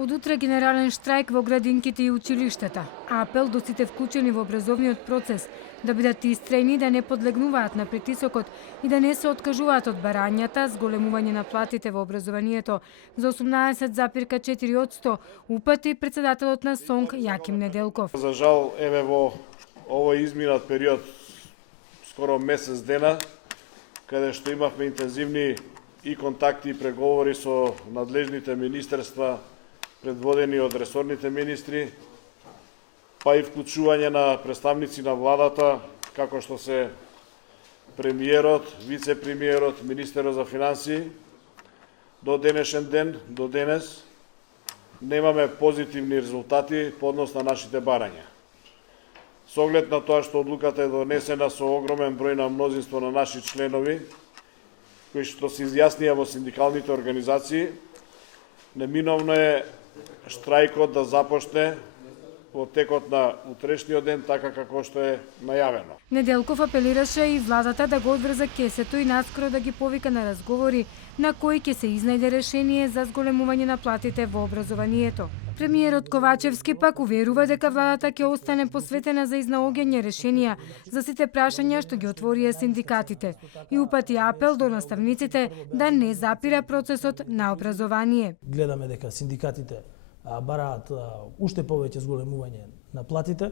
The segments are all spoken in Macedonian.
Од утре генерален штрајк во градинките и училиштата. Апел до сите вклучени во образовниот процес да бидат истрајни, да не подлегнуваат на притисокот и да не се откажуваат од барањата, зголемување на платите во образованието за 18,4%, упати председателот на СОНК Јаким Неделков. За жал, еве во овој изминат период, скоро месец дена, каде што имавме интензивни и контакти и преговори со надлежните министерства, предводени од ресорните министри, па и вклучување на представници на владата, како што се премиерот, вице-премиерот, министерот за финансии. До денешен ден, до денес, немаме позитивни резултати по однос на нашите барања. Со оглед на тоа што одлуката е донесена со огромен број на мнозинство на наши членови, кои што се изјаснија во синдикалните организации, неминовно е штрајкот да започне во текот на утрешниот ден, така како што е најавено. Неделков апелираше и владата да го одврза кесето и наскоро да ги повика на разговори на кои ќе се изнајде решение за зголемување на платите во образованието. Премиерот Ковачевски пак уверува дека владата ќе остане посветена за изнаоѓање решенија за сите прашања што ги отворија синдикатите и упати апел до наставниците да не запира процесот на образование. Гледаме дека синдикатите бараат уште повеќе зголемување на платите.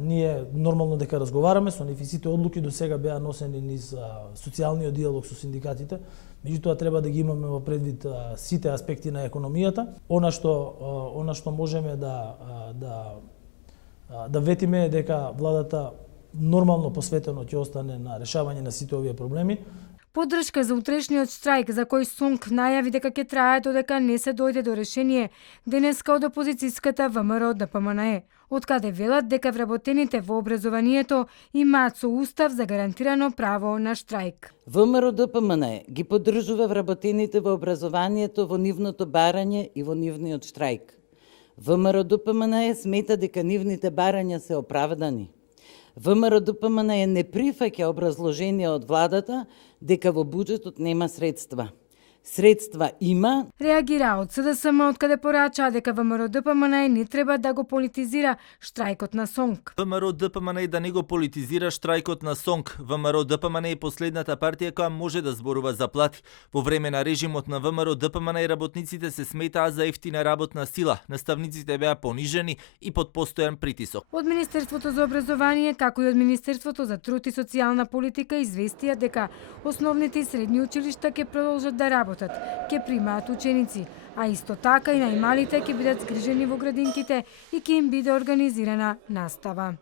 Ние нормално дека разговараме со нив и сите одлуки до сега беа носени низ социјалниот диалог со синдикатите. Меѓутоа треба да ги имаме во предвид сите аспекти на економијата. Она што можеме да ветиме е дека владата нормално посветено ќе остане на решавање на сите овие проблеми. Поддршка за утрешниот штрајк, за кој СОНК најави дека ќе трае додека не се дојде до решение, денеска од опозицијската ВМРО ДПМНЕ, од каде велат дека вработените во образованието имаат со устав загарантирано право на штрајк. ВМРО ДПМНЕ ги поддржува вработените во образованието во нивното барање и во нивниот штрајк. ВМРО ДПМНЕ смета дека нивните барања се оправдани. ВМРО ДПМНЕ не прифаќа образложение од владата дека во буџетот нема средства. Средства има. Реагира од СДСМ, од каде порача дека ВМРО ДПМНЕ не треба да го политизира штрајкот на СОНК. ВМРО ДПМНЕ да не го политизира штрајкот на СОНК. ВМРО ДПМНЕ е последната партија која може да зборува за плати. Во време на режимот на ВМРО ДПМНЕ работниците се сметаа за ефтина работна сила. Наставниците беа понижени и под постојан притисок. Од Министерството за образование, како и од Министерството за труд и социјална политика известија дека основните и средни училишта ќе продолжат да работат, ќе примаат ученици, а исто така и најмалите ќе бидат згрижени во градинките и ќе им биде организирана настава.